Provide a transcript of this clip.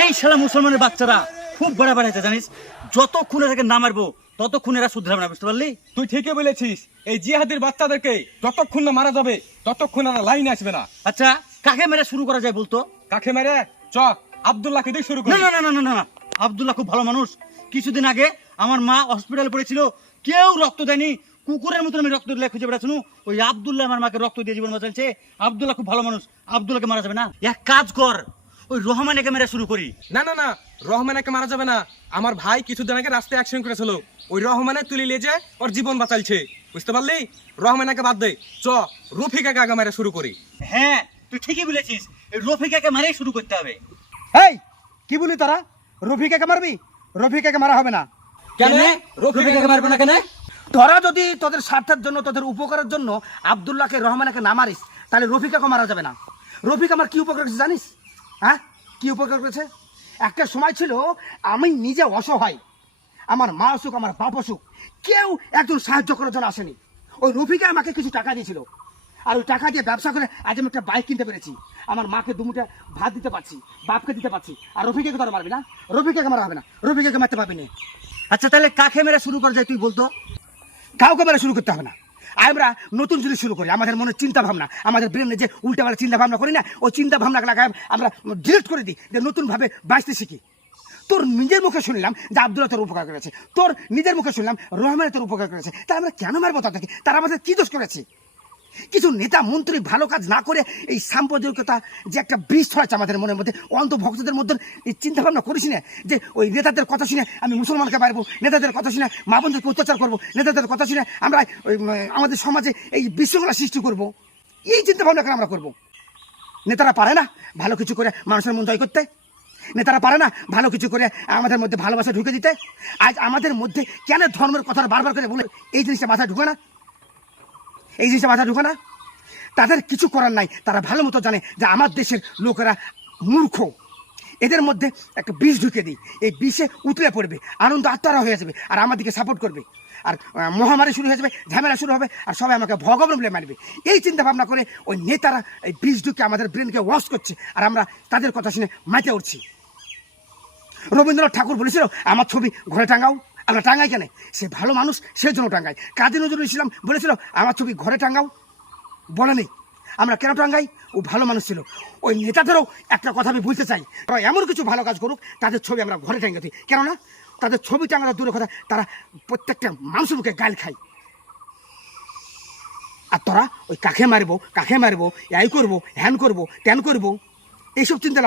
এই শালা মুসলমানের বাচ্চারা খুব বড় বাড়াইতে জানিস, যতক্ষণ এটাকে না মারবো ততক্ষণ এরা শুধরাবে না, বুঝতে পারলি? তুই ঠিকই বলেছিস, এই জিহাদির বাচ্চাদেরকে যতক্ষণ না মারা যাবে ততক্ষণ আর লাইন আসবে না। আচ্ছা কাকে মেরে শুরু করা যায় বলতো? কাকে মেরে? চ আব্দুল্লাহকে দিয়ে শুরু না করি। না না না না না, আব্দুল্লাহ খুব ভালো মানুষ। কিছুদিন আগে আমার মা হসপিটালে পড়েছিল, কেউ রক্ত দেয়নি, কুকুরের মতন আমি রক্ত দিলে খুঁজে বেড়াচ্ছি। ওই আব্দুল্লাহ আমার মাকে রক্ত দিয়ে জীবন বাঁচাচ্ছে। আব্দুল্লাহ খুব ভালো মানুষ, আব্দুল্লাহকে মারা যাবে না। এক কাজ কর, ওই রহমানকে মেরে শুরু করি। না না না, রহমানকে মারা যাবে না। আমার ভাই কিছুদিন আগে রাস্তায় অ্যাক্সিডেন্ট করেছিল, ওই রহমানে তুলে নিয়ে যায় ওর জীবন বাঁচাইছে, বুঝতে পারলি? রহমানকে বাদ দে, চ রফিকাকে আগে মেরে শুরু করি। হ্যাঁ তুই ঠিকই বলেছিস, এই রফিকাকে মারেই শুরু করতে হবে। এই কি বলি তোরা? রফিকাকে মারবি? রফিকাকে মারা হবে না। কেন রফিকাকে মারবে না কেন? তোরা যদি তোদের স্বার্থের জন্য, তোদের উপকারের জন্য আব্দুল্লাহকে রহমানকে না মারিস, তাহলে রফিকাকে মারা যাবে না। রফিক আমার কি উপকার করেছে জানিস? হ্যাঁ, কি উপকার করেছে? একটা সময় ছিল আমি নিজে অসহায়, আমার মা অসুখ, আমার বাপ অসুখ, কেউ একজন সাহায্য করার জন্য আসেনি। ওই রফিকা আমাকে কিছু টাকা দিয়েছিল, আর ওই টাকা দিয়ে ব্যবসা করে আজ আমি একটা বাইক কিনতে পেরেছি। আমার মাকে দুমুঠা ভাত দিতে পারছি, বাপকে দিতে পারছি। আর রফিকাকে তোরা মারবি না? রফিকাকে মারা হবে না, রফিকাকে মারতে পারবি না। আচ্ছা তাহলে কাকে মেরে শুরু করা যায় তুই বলতো? কাউকে মেরে শুরু করতে হবে না। আমরা নতুন জিনিস শুরু করি, আমাদের মনে চিন্তা ভাবনা, আমাদের ব্রেনে যে উল্টাপাল্টা চিন্তা ভাবনা করি না, ওই চিন্তা ভাবনাগুলোকে আমরা ডিলিট করে দিই, যে নতুনভাবে বাঁচতে শিখি। তোর নিজের মুখে শুনলাম যে আব্দুল্লাহ তোর উপকার করেছে, তোর নিজের মুখে শুনলাম রহমান তোর উপকার করেছে, তা আমরা কেন মারবো তাদেরকে? তারা আমাদের কি দোষ করেছে? কিছু নেতা মন্ত্রী ভালো কাজ না করে এই সাম্প্রদায়িকতা যে একটা বিষ ছড়াচ্ছে আমাদের মনের মধ্যে, অন্ধ ভক্তদের মধ্যে, এই চিন্তা ভাবনা করিস না যে ওই নেতাদের কথা শুনে আমি মুসলমানকে মারবো, নেতাদের কথা শুনে মা বোনদেরকে অত্যাচার করবো, নেতাদের কথা শুনে আমরা ওই আমাদের সমাজে এই বিশৃঙ্খলা সৃষ্টি করবো। এই চিন্তা ভাবনা করে আমরা করবো? নেতারা পারে না ভালো কিছু করে মানুষের মন জয় করতে? নেতারা পারে না ভালো কিছু করে আমাদের মধ্যে ভালোবাসা ঢুকে দিতে? আজ আমাদের মধ্যে কেন ধর্মের কথা বারবার করে বলে এই জিনিসটা মাথায় ঢুকে না? এই জিনিসটা মাথা ঢুকে না? তাদের কিছু করার নাই, তারা ভালো মতো জানে যে আমার দেশের লোকেরা মূর্খ, এদের মধ্যে একটা বিষ ঢুকে দিই, এই বিষে উতলে পড়বে, আনন্দ আত্মারা হয়ে যাবে, আর আমাদেরকে সাপোর্ট করবে, আর মহামারী শুরু হয়ে যাবে, ঝামেলা শুরু হবে, আর সবাই আমাকে ভগবান বলে মারবে। এই চিন্তা ভাবনা করে ওই নেতারা এই বিষ ঢুকে আমাদের ব্রেনকে ওয়াশ করছে, আর আমরা তাদের কথা শুনে মাইতে উঠছি। রবীন্দ্রনাথ ঠাকুর বলেছিল আমার ছবি ঘরে টাঙাও। আমরা টাঙাই কেন? সে ভালো মানুষ, সেই জন্য টাঙ্গাই। কাজী নজরুল ইসলাম বলেছিল আমার ছবি ঘরে টাঙ্গাও, বলে নেই। আমরা কেন টাঙ্গাই? ও ভালো মানুষ ছিল। ওই নেতাদেরও একটা কথা আমি বুঝতে চাই, ওরা এমন কিছু ভালো কাজ করুক, তাদের ছবি আমরা ঘরে টাঙ্গা দিই। কেননা তাদের ছবি টাঙ্গানোর দূরের কথা, তারা প্রত্যেকটা মানুষের মুখে গাল খায়। আর তোরা ওই কাকে মারবো, কাকে মারবো, এই করবো, হ্যান করবো, ত্যান করবো, এইসব চিন্তা